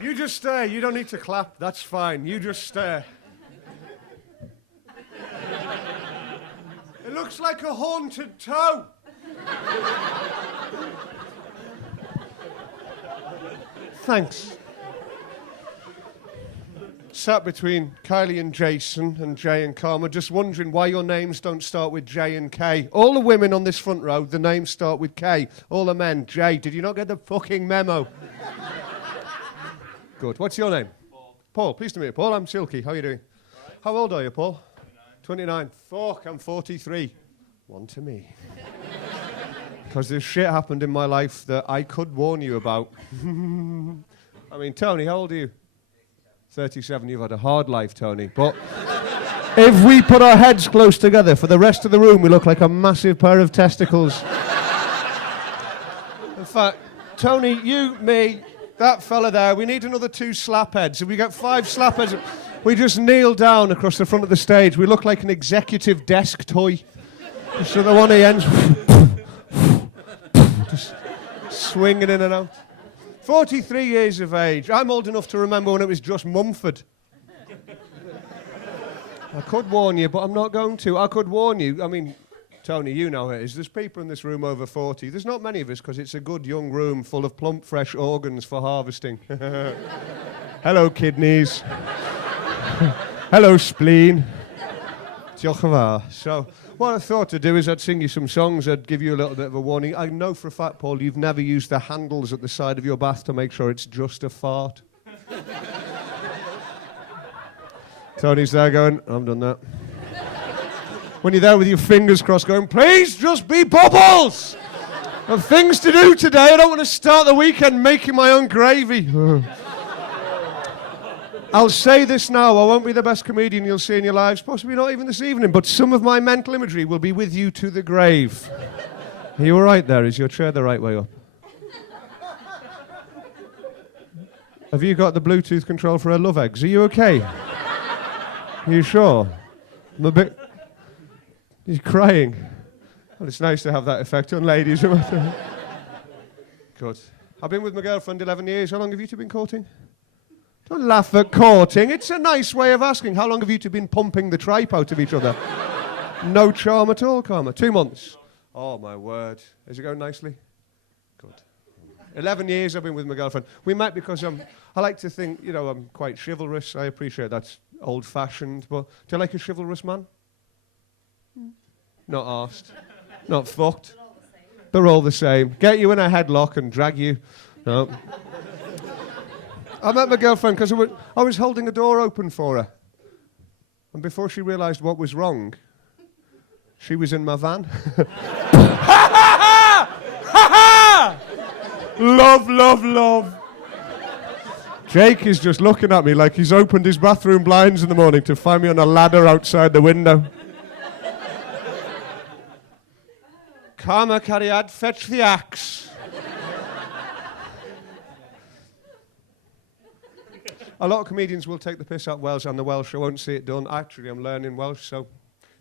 You just stare. You don't need to clap. That's fine. You just stare. It looks like a haunted toe. Thanks. Sat between Kylie and Jason and Jay and Karma, just wondering why your names don't start with J and K. All the women on this front row, the names start with K. All the men, J. Did you not get the fucking memo? Good. What's your name? Paul. Paul. Pleased to meet you, Paul. I'm Silky. How are you doing? Right. How old are you, Paul? 29. 29. Fuck, I'm 43. One to me. Because there's shit happened in my life that I could warn you about. I mean, Tony, how old are you? 37. You've had a hard life, Tony. But if we put our heads close together, for the rest of the room, we look like a massive pair of testicles. In fact, Tony, you, me, that fella there, we need another 2 slap heads. If we get 5 slap heads, we just kneel down across the front of the stage. We look like an executive desk toy. So the one at the ends, just swinging in and out. 43 years of age. I'm old enough to remember when it was just Mumford. I could warn you, but I'm not going to. I could warn you. I mean, Tony, you know it is. There's people in this room over 40. There's not many of us because it's a good young room full of plump, fresh organs for harvesting. Hello, kidneys. Hello, spleen. Diolch yn fawr. So, what I thought to do is I'd sing you some songs, I'd give you a little bit of a warning. I know for a fact, Paul, you've never used the handles at the side of your bath to make sure it's just a fart. Tony's there going, I've done that. When you're there with your fingers crossed going, please just be bubbles! I've things to do today, I don't want to start the weekend making my own gravy. I'll say this now, I won't be the best comedian you'll see in your lives, possibly not even this evening, but some of my mental imagery will be with you to the grave. Are you all right there? Is your chair the right way up? Have you got the Bluetooth control for her love eggs? Are you okay? Are you sure? I'm a bit... He's crying. Well, it's nice to have that effect on ladies. Good. I've been with my girlfriend 11 years. How long have you two been courting? Don't laugh at courting. It's a nice way of asking. How long have you two been pumping the tripe out of each other? No charm at all, Karma. 2 months. Oh, my word. Is it going nicely? Good. 11 years I've been with my girlfriend. We met because I like to think, you know, I'm quite chivalrous. I appreciate that's old-fashioned, but do you like a chivalrous man? Not arsed. Not fucked. They're all the same. Get you in a headlock and drag you. No. I met my girlfriend because I was holding a door open for her. And before she realised what was wrong, she was in my van. Love, love, love. Jake is just looking at me like he's opened his bathroom blinds in the morning to find me on a ladder outside the window. Karma, Cariad, fetch the axe. A lot of comedians will take the piss out Welsh and the Welsh. I won't see it done. Actually, I'm learning Welsh, so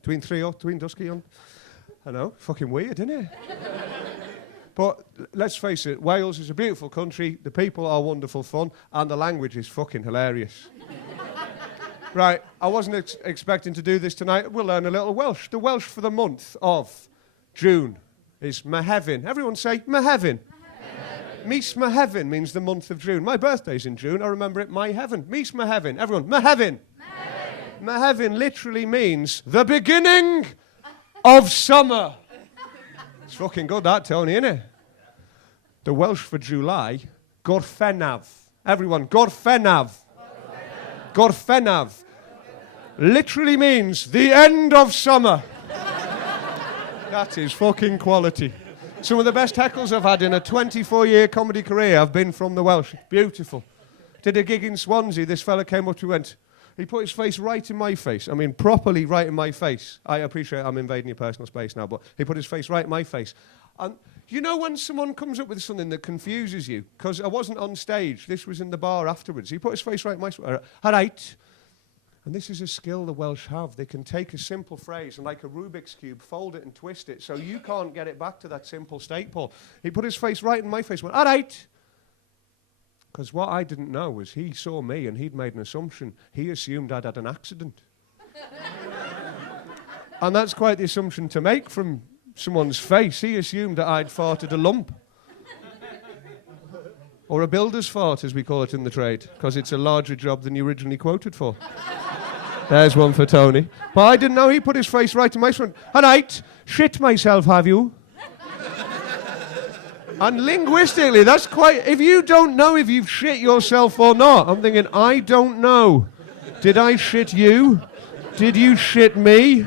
between Dusky on. I know, fucking weird, isn't it? But let's face it, Wales is a beautiful country, the people are wonderful fun, and the language is fucking hilarious. Right, I wasn't expecting to do this tonight. We'll learn a little Welsh. The Welsh for the month of June is Mehefin. Everyone say Mehefin. Mis Mehefin means the month of June. My birthday's in June. I remember it. My heaven. Mis Mehefin. Everyone. Mehefin. Mehefin literally means the beginning of summer. It's fucking good, that, Tony, innit? The Welsh for July, Gorffennaf. Everyone. Gorffennaf. Gorffennaf. Literally means the end of summer. That is fucking quality. Some of the best heckles I've had in a 24-year comedy career have been from the Welsh. Beautiful. Did a gig in Swansea. This fella came up to me and went, he put his face right in my face. I mean, properly right in my face. I appreciate I'm invading your personal space now, but he put his face right in my face. And you know when someone comes up with something that confuses you? Because I wasn't on stage. This was in the bar afterwards. He put his face right in my face. All right. And this is a skill the Welsh have. They can take a simple phrase and, like a Rubik's Cube, fold it and twist it so you can't get it back to that simple state, Paul. He put his face right in my face and went, all right. Because what I didn't know was he saw me and he'd made an assumption. He assumed I'd had an accident. And that's quite the assumption to make from someone's face. He assumed that I'd farted a lump. Or a builder's fart, as we call it in the trade, because it's a larger job than you originally quoted for. There's one for Tony. But I didn't know. He put his face right in my front. And I'd shit myself, have you? And linguistically, that's quite... If you don't know if you've shit yourself or not, I'm thinking, I don't know. Did I shit you? Did you shit me?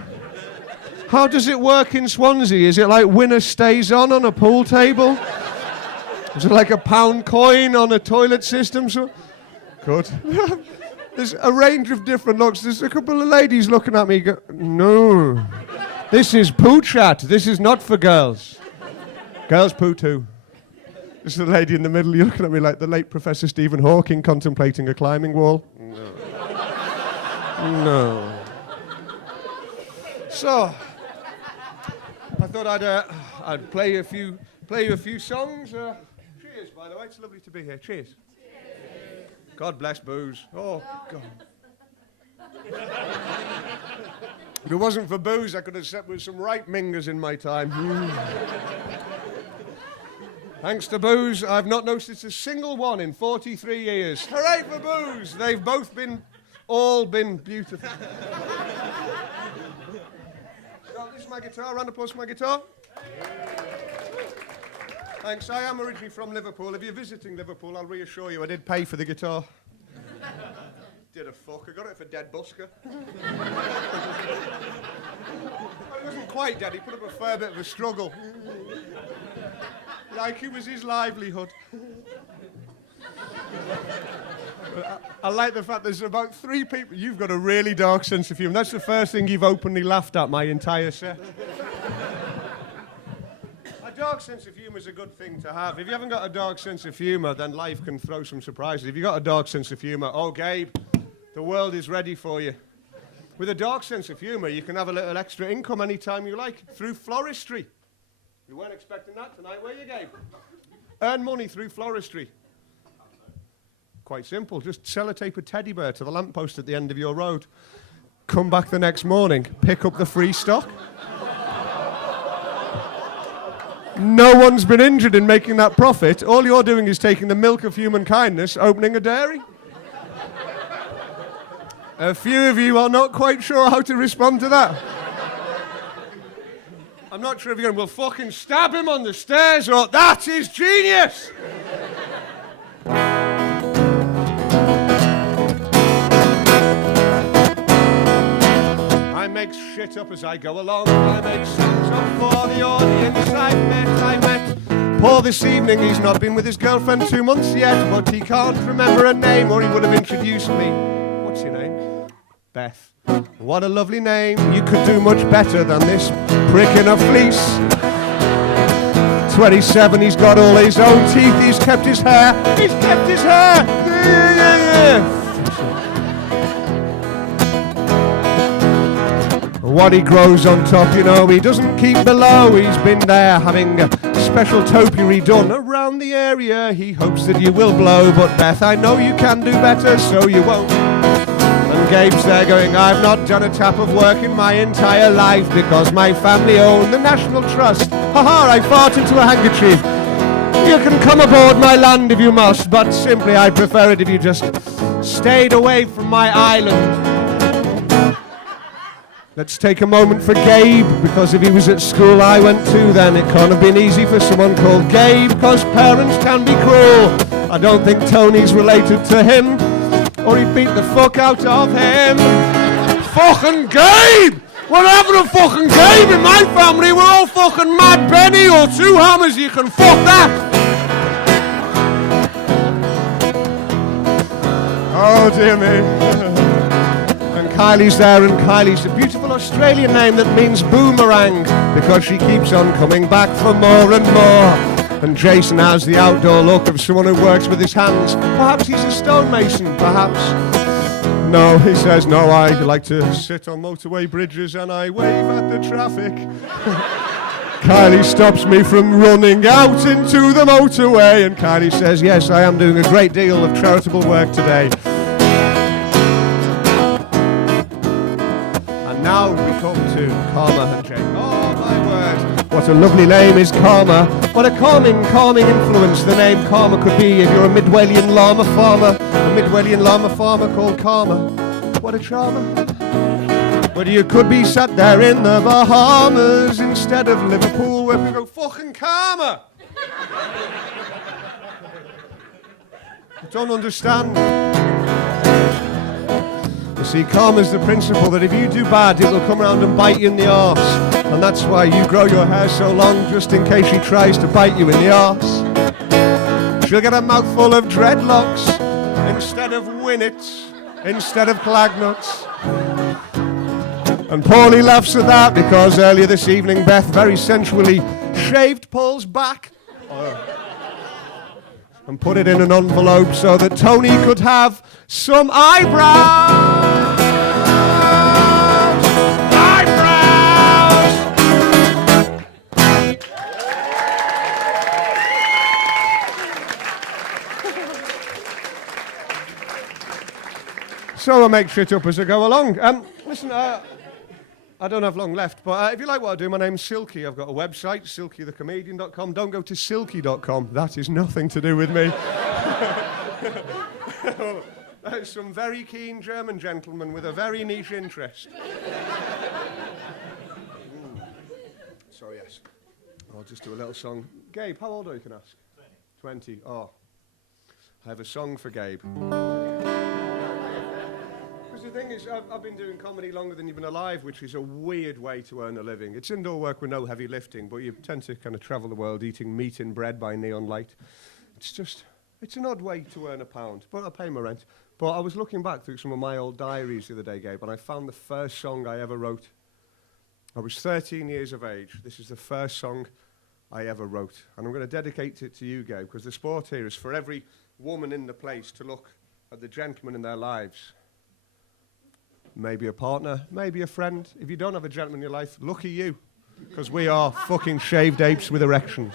How does it work in Swansea? Is it like winner stays on a pool table? Is it like a pound coin on a toilet system? So good. There's a range of different looks. There's a couple of ladies looking at me go, no. This is poo chat. This is not for girls. Girls poo too. This is the lady in the middle. You're looking at me like the late Professor Stephen Hawking contemplating a climbing wall. No. No. So, I thought I'd play you a few songs. Cheers, by the way. It's lovely to be here. Cheers. Cheers. God bless booze. Oh, God. If it wasn't for booze, I could have slept with some right mingers in my time. Thanks to booze, I've not noticed a single one in 43 years. Hooray for booze! They've both all been beautiful. Got this, my guitar. Round of applause for my guitar. Thanks. I am originally from Liverpool. If you're visiting Liverpool, I'll reassure you I did pay for the guitar. Did a fuck. I got it for dead busker. Well, he wasn't quite dead. He put up a fair bit of a struggle. Like it was his livelihood. I like the fact there's about 3 people. You've got a really dark sense of humour. That's the first thing you've openly laughed at my entire set. A dark sense of humour is a good thing to have. If you haven't got a dark sense of humour, then life can throw some surprises. If you've got a dark sense of humour, oh, Gabe, the world is ready for you. With a dark sense of humour, you can have a little extra income anytime you like through floristry. We weren't expecting that tonight, were you, Gabe? Earn money through floristry. Quite simple. Just sellotape a teddy bear to the lamppost at the end of your road. Come back the next morning, pick up the free stock. No one's been injured in making that profit. All you're doing is taking the milk of human kindness, opening a dairy. A few of you are not quite sure how to respond to that. I'm not sure if you're going, well, fucking stab him on the stairs, or that is genius! I make shit up as I go along. I make songs up for the audience I met. Paul this evening, he's not been with his girlfriend 2 months yet, but he can't remember her name, or he would have introduced me. What's your name? Beth. What a lovely name. You could do much better than this prick in a fleece. 27, he's got all his own teeth. He's kept his hair. He's kept his hair. What he grows on top, you know, he doesn't keep below. He's been there having a special topiary done around the area. He hopes that you will blow, but Beth, I know you can do better, so you won't. And Gabe's there going, I've not done a tap of work in my entire life because my family own the National Trust. Ha-ha, I fart into a handkerchief. You can come aboard my land if you must, but simply I prefer it if you just stayed away from my island. Let's take a moment for Gabe, because if he was at school I went to, then it can't have been easy for someone called Gabe, because parents can be cruel. I don't think Tony's related to him, or he'd beat the fuck out of him. Fucking Gabe! We're having a fucking Gabe in my family. We're all fucking Mad Benny or 2 Hammers. You can fuck that. Oh dear me. And Kylie's there, and Kylie's a beautiful Australian name that means boomerang, because she keeps on coming back for more and more. And Jason has the outdoor look of someone who works with his hands. Perhaps he's a stonemason, perhaps. No, he says, no, I like to sit on motorway bridges and I wave at the traffic. Kylie stops me from running out into the motorway, and Kylie says, yes, I am doing a great deal of charitable work today. And now we come to Karma and Jake. Oh my word, what a lovely name is Karma. What a calming influence the name Karma could be if you're a Midwellian llama farmer. A Midwellian llama farmer called Karma. What a charmer. But you could be sat there in the Bahamas instead of Liverpool, where people go, fucking Karma! I don't understand. You see, karma's the principle that if you do bad, it will come around and bite you in the arse. And that's why you grow your hair so long, just in case she tries to bite you in the arse. She'll get a mouthful of dreadlocks instead of winnets, instead of clagnuts. And Paulie laughs at that because earlier this evening Beth very sensually shaved Paul's back and put it in an envelope so that Tony could have some eyebrows. So I make shit up as I go along. Listen, I don't have long left, but if you like what I do, my name's Silky. I've got a website, silkythecomedian.com. Don't go to silky.com. That is nothing to do with me. There's some very keen German gentleman with a very niche interest. So, yes. I'll just do a little song. Gabe, how old are you, can I ask? 20. Oh. I have a song for Gabe. The thing is, I've been doing comedy longer than you've been alive, which is a weird way to earn a living. It's indoor work with no heavy lifting, but you tend to kind of travel the world eating meat in bread by neon light. It's an odd way to earn a pound, but I pay my rent. But I was looking back through some of my old diaries the other day, Gabe, and I found the first song I ever wrote. I was 13 years of age. This is the first song I ever wrote. And I'm going to dedicate it to you, Gabe, because the sport here is for every woman in the place to look at the gentleman in their lives. Maybe a partner, maybe a friend. If you don't have a gentleman in your life, lucky you, because we are fucking shaved apes with erections.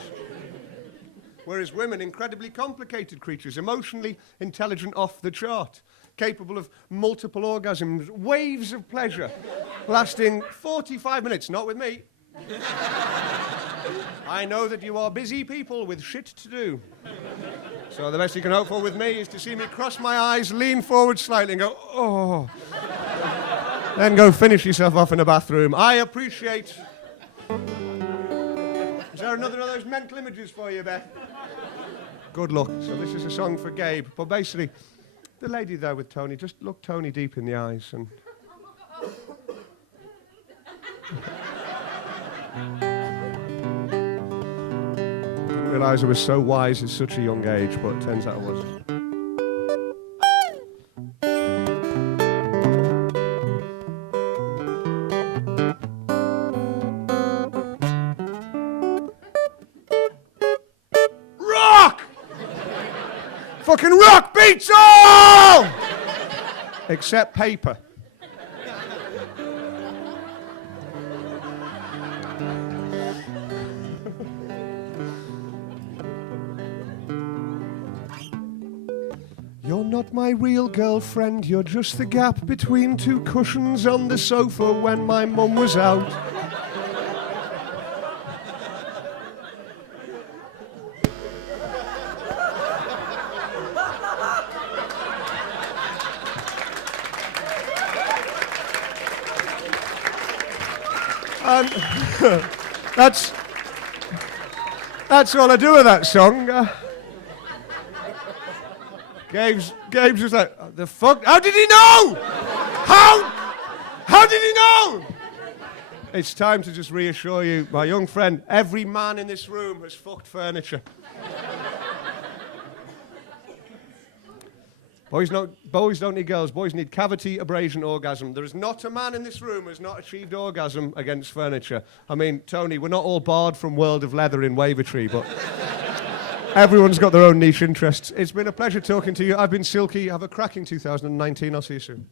Whereas women, incredibly complicated creatures, emotionally intelligent off the chart, capable of multiple orgasms, waves of pleasure, lasting 45 minutes, not with me. I know that you are busy people with shit to do. So the best you can hope for with me is to see me cross my eyes, lean forward slightly and go, oh. Then go finish yourself off in a bathroom. I appreciate... Is there another of those mental images for you, Beth? Good luck. So this is a song for Gabe. But basically, the lady there with Tony, just look Tony deep in the eyes and... Didn't realise I was so wise at such a young age, but it turns out I was. Fucking rock beats all! Except paper. You're not my real girlfriend, you're just the gap between two cushions on the sofa when my mum was out. And that's all I do with that song. Gabe's just like, the fuck? How did he know? How did he know? It's time to just reassure you, my young friend, every man in this room has fucked furniture. Boys don't need girls. Boys need cavity, abrasion, orgasm. There is not a man in this room who has not achieved orgasm against furniture. I mean, Tony, we're not all barred from World of Leather in Wavertree, but everyone's got their own niche interests. It's been a pleasure talking to you. I've been Silky. Have a cracking 2019. I'll see you soon.